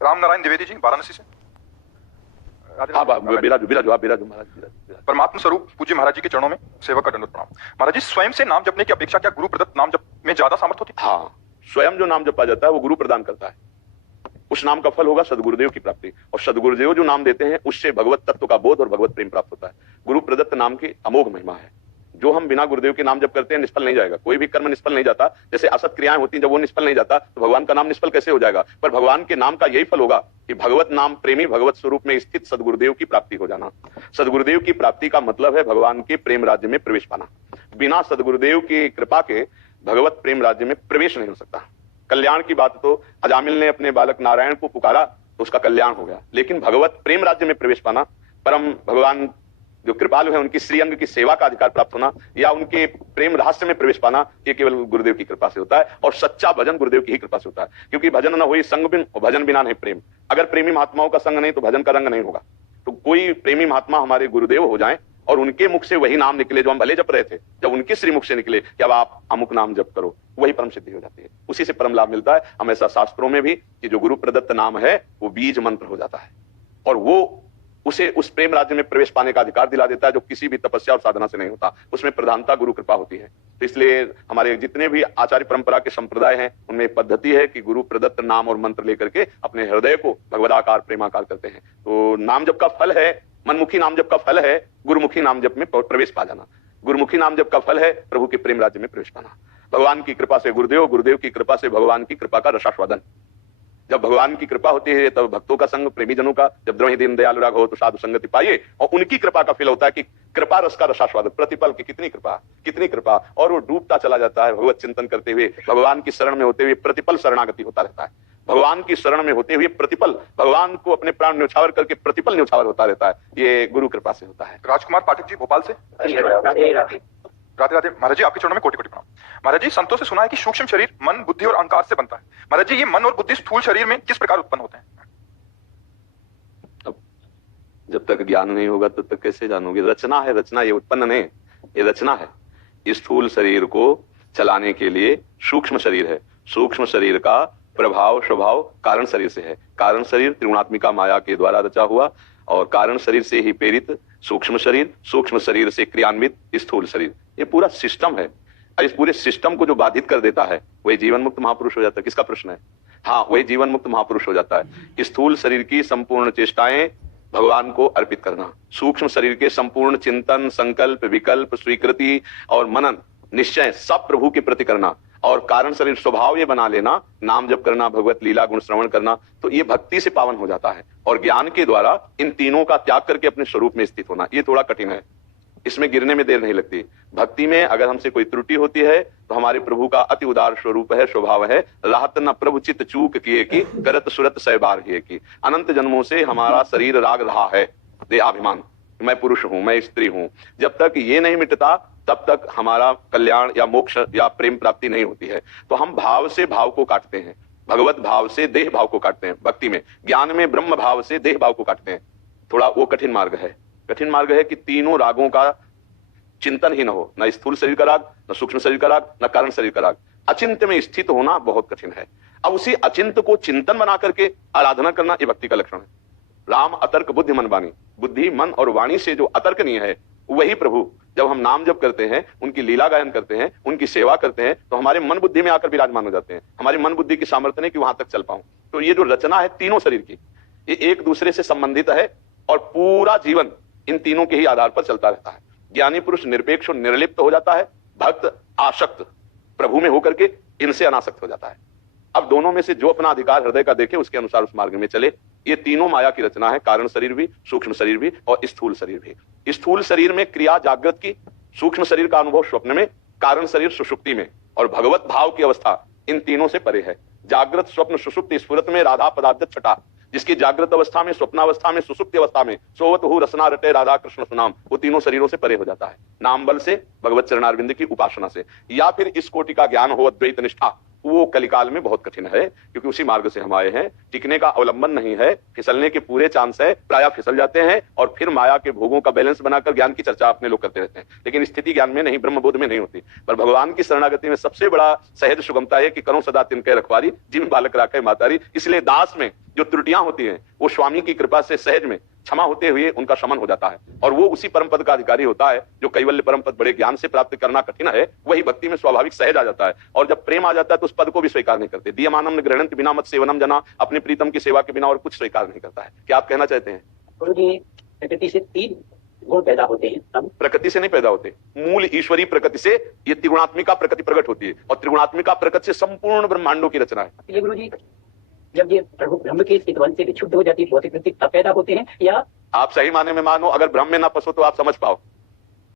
राम नारायण द्विवेदी जी वाराणसी से। हाँ, बिराजू महाराज, परमात्मा स्वरूप पूज्य महाराज जी के चरणों में सेवक का दंडवत प्रणाम। महाराज जी, स्वयं से नाम जपने की अपेक्षा क्या गुरु प्रदत्त नाम जप में ज्यादा सामर्थ्य होती है? हाँ, स्वयं जो नाम जपा जाता है वो गुरु प्रदान करता है, उस नाम का फल होगा सदगुरुदेव की प्राप्ति, और सदगुरुदेव जो नाम देते हैं उससे भगवत तत्व का बोध और भगवत प्रेम प्राप्त होता है। गुरु प्रदत्त नाम की अमोघ महिमा है। जो हम बिना गुरुदेव के नाम जप करते हैं निष्फल नहीं जाएगा, कोई भी कर्म निष्फल नहीं जाता। जैसे असत क्रियाएं होती हैं, जब वो निष्फल नहीं जाता तो भगवान का नाम निष्फल कैसे हो जाएगा? पर भगवान के नाम का यही फल होगा कि भगवत नाम प्रेमी भगवत स्वरूप में स्थित सदगुरुदेव की प्राप्ति हो जाना। सदगुरुदेव की प्राप्ति का मतलब है भगवान के प्रेम राज्य में प्रवेश पाना। बिना सदगुरुदेव की कृपा के भगवत प्रेम राज्य में प्रवेश नहीं हो सकता। कल्याण की बात तो अजामिल ने अपने बालक नारायण को पुकारा तो उसका कल्याण हो गया, लेकिन भगवत प्रेम राज्य में प्रवेश पाना, परम भगवान जो कृपालु है उनकी श्री अंग की सेवा का अधिकार प्राप्त होना या उनके प्रेम रहस्य में प्रवेश पाना, ये केवल गुरुदेव की कृपा से होता है। और सच्चा भजन गुरुदेव की ही कृपा से होता है, क्योंकि भजन न हुई संग बिन, और भजन बिना नहीं प्रेम। अगर प्रेमी महात्माओं का संग नहीं तो भजन का रंग नहीं होगा। तो कोई प्रेमी महात्मा हमारे गुरुदेव हो जाएं और उनके मुख से वही नाम निकले जो हम भले जप रहे थे, जब उनके श्री मुख से निकले कि अब आप अमुक नाम जप करो, वही परम सिद्धि हो जाती है। उसी से परम लाभ मिलता है। हमेशा शास्त्रों में भी कि जो गुरु प्रदत्त नाम है वो बीज मंत्र हो जाता है, और वो उसे उस प्रेम राज्य में प्रवेश पाने का अधिकार दिला देता है जो किसी भी तपस्या और साधना से नहीं होता। उसमें प्रधानता गुरु कृपा होती है। तो इसलिए हमारे जितने भी आचार्य परंपरा के संप्रदाय हैं उनमें एक पद्धति है कि गुरु प्रदत्त नाम और मंत्र लेकर के अपने हृदय को भगवदाकार प्रेमाकार करते हैं। तो नाम जप का फल है, मनमुखी नाम जप का फल है गुरुमुखी नाम जप में प्रवेश पा जाना। गुरुमुखी नाम जप का फल है प्रभु के प्रेम राज्य में प्रवेश पाना। भगवान की कृपा से गुरुदेव, गुरुदेव की कृपा से भगवान की कृपा का रसास्वादन। जब भगवान की कृपा होती है तब भक्तों का संग, प्रेमी जनों का। जब द्रोही दीन दयालु राग हो तो साधु संगति पाइए, और उनकी कृपा का फल होता है कि कृपा रस का रसास्वाद। प्रतिपल की कितनी कृपा, कितनी कृपा, और वो डूबता चला जाता है भगवत चिंतन करते हुए। भगवान की शरण में होते हुए प्रतिपल शरणागति होता रहता है। भगवान की शरण में होते हुए प्रतिपल भगवान को अपने प्राण न्यौछावर करके प्रतिपल न्यौछावर होता रहता है। ये गुरु कृपा से होता है। राजकुमार पाठक जी भोपाल से। राधे राधे। महाराज जी, आपके चरणों में कोटि कोटि प्रणाम। महाराज जी, संतों से सुना है कि सूक्ष्म शरीर मन, बुद्धि और अहंकार से बनता है। महाराज जी, ये मन और बुद्धि स्थूल शरीर में किस प्रकार उत्पन्न होते हैं? अब जब तक ज्ञान नहीं होगा तब तक कैसे जानोगे? रचना है, रचना, ये उत्पन्न नहीं, ये रचना है। इस स्थूल शरीर को चलाने के लिए सूक्ष्म शरीर है। सूक्ष्म शरीर का प्रभाव स्वभाव कारण शरीर से है। कारण शरीर त्रिगुणात्मिका माया के द्वारा रचा हुआ, और कारण शरीर से ही प्रेरित सूक्ष्म शरीर, सूक्ष्म शरीर से क्रियान्वित स्थूल शरीर। ये पूरा सिस्टम है। और इस पूरे सिस्टम को जो बाधित कर देता है वही जीवन मुक्त महापुरुष हो जाता है। किसका प्रश्न है? हाँ, वही जीवन मुक्त महापुरुष हो जाता है। स्थूल शरीर की संपूर्ण चेष्टाएं भगवान को अर्पित करना, सूक्ष्म शरीर के संपूर्ण चिंतन, संकल्प, विकल्प, स्वीकृति और मनन, निश्चय सब प्रभु के प्रति करना, और कारण शरीर स्वभाव ये बना लेना, नाम जप करना, भगवत लीला गुण श्रवण करना, तो ये भक्ति से पावन हो जाता है। और ज्ञान के द्वारा इन तीनों का त्याग करके अपने स्वरूप में स्थित होना, ये थोड़ा कठिन है। इसमें गिरने में देर नहीं लगती। भक्ति में अगर हमसे कोई त्रुटि होती है तो हमारे प्रभु का अति उदार स्वरूप है, स्वभाव है, राहत न प्रभु चित चूक किए की, करत सुरत सहबार किए की। अनंत जन्मों से हमारा शरीर राग रहा है, देहाभिमान, मैं पुरुष हूं, मैं स्त्री हूं। जब तक ये नहीं मिटता तब तक हमारा कल्याण या मोक्ष या प्रेम प्राप्ति नहीं होती है। तो हम भाव से भाव को काटते हैं, भगवत भाव से देह भाव को काटते हैं भक्ति में। ज्ञान में ब्रह्म भाव से देह भाव को काटते हैं। थोड़ा वो कठिन मार्ग है। कठिन मार्ग है कि तीनों रागों का चिंतन ही न हो, न स्थूल शरीर का राग, न सूक्ष्म शरीर का राग, न कारण शरीर का राग। अचिंत्य में स्थित होना बहुत कठिन है। अब उसी अचिंत्य को चिंतन बना करके आराधना करना, ये भक्ति का लक्षण है। राम अतर्क बुद्धि मन वाणी, बुद्धि मन और वाणी से जो अतर्कनीय है वही प्रभु। जब हम नाम जप करते हैं, उनकी लीला गायन करते हैं, उनकी सेवा करते हैं, तो हमारे मन बुद्धि में आकर विराजमान हो जाते हैं। हमारी मन बुद्धि की सामर्थ्य नहीं कि वहां तक चल पाऊं। तो ये जो रचना है तीनों शरीर की, ये एक दूसरे से संबंधित है, और पूरा जीवन इन तीनों के ही आधार पर चलता रहता है। ज्ञानी पुरुष निरपेक्ष और निर्लिप्त हो जाता है, भक्त आसक्त प्रभु में होकर के इनसे अनासक्त हो जाता है। अब दोनों में से जो अपना अधिकार हृदय का देखे उसके अनुसार उस मार्ग में चले। ये तीनों माया की रचना है, कारण शरीर भी, सूक्ष्म शरीर भी और स्थूल शरीर भी। स्थूल शरीर में क्रिया जागृत की, सूक्ष्म शरीर का अनुभव स्वप्न में, कारण शरीर सुषुप्ति में, और भगवत भाव की अवस्था इन तीनों से परे है। जागृत स्वप्न सुषुप्ति स्फुरत में राधा पदार्थ छटा, जिसकी जागृत अवस्था में, स्वप्नावस्था में, सुसुप्ति अवस्था में सोवत हु रसना रटे राधा कृष्ण सुनाम, वो तीनों शरीरों से परे हो जाता है। नाम बल से, भगवत चरणारविंद की उपासना से। या फिर इस कोटि का ज्ञान हो अद्वैत निष्ठा, वो कलिकाल में बहुत कठिन है, क्योंकि उसी मार्ग से हम आए हैं। टिकने का अवलंबन नहीं है, फिसलने के पूरे चांस है, प्रायः फिसल जाते हैं और फिर माया के भोगों का बैलेंस बनाकर ज्ञान की चर्चा अपने लोग करते रहते हैं। लेकिन स्थिति ज्ञान में नहीं, ब्रह्मबोध में नहीं होती। पर भगवान की शरणागति में सबसे बड़ा सहज सुगमता है कि करो सदा तिनके रखवारी, जिन बालक राखे मातारी। इसलिए दास में जो त्रुटियां होती हैं वो स्वामी की कृपा से सहज में क्षमा होते हुए उनका शमन हो जाता है और वो उसी परम पद का अधिकारी होता है जो कैवल्य परम पद बड़े ज्ञान से प्राप्त करना कठिन है, वही भक्ति में स्वाभाविक सहज आ जाता है। और जब प्रेम आ जाता है तो उस पद को भी स्वीकार नहीं करते। दीयमानम गृहणंत बिना मत सेवनम जना, अपने प्रीतम की सेवा के बिना और कुछ स्वीकार नहीं करता है। क्या आप कहना चाहते हैं? गुरुजी, प्रकृति से 3 गुण पैदा होते हैं। हम प्रकृति से नहीं पैदा होते, मूल ईश्वरी प्रकृति से ये त्रिगुणात्मिका प्रकृति प्रकट होती है और त्रिगुणात्मिका प्रकृति से संपूर्ण ब्रह्मांडों की रचना है। ये गुरुजी, जब ये ब्रह्म के इस द्वंद से विक्षुब्ध हो जाती है भौतिक वृत्ति, तब पैदा होते हैं या आप सही माने में मानो, अगर ब्रह्म में ना फंसो तो आप समझ पाओ।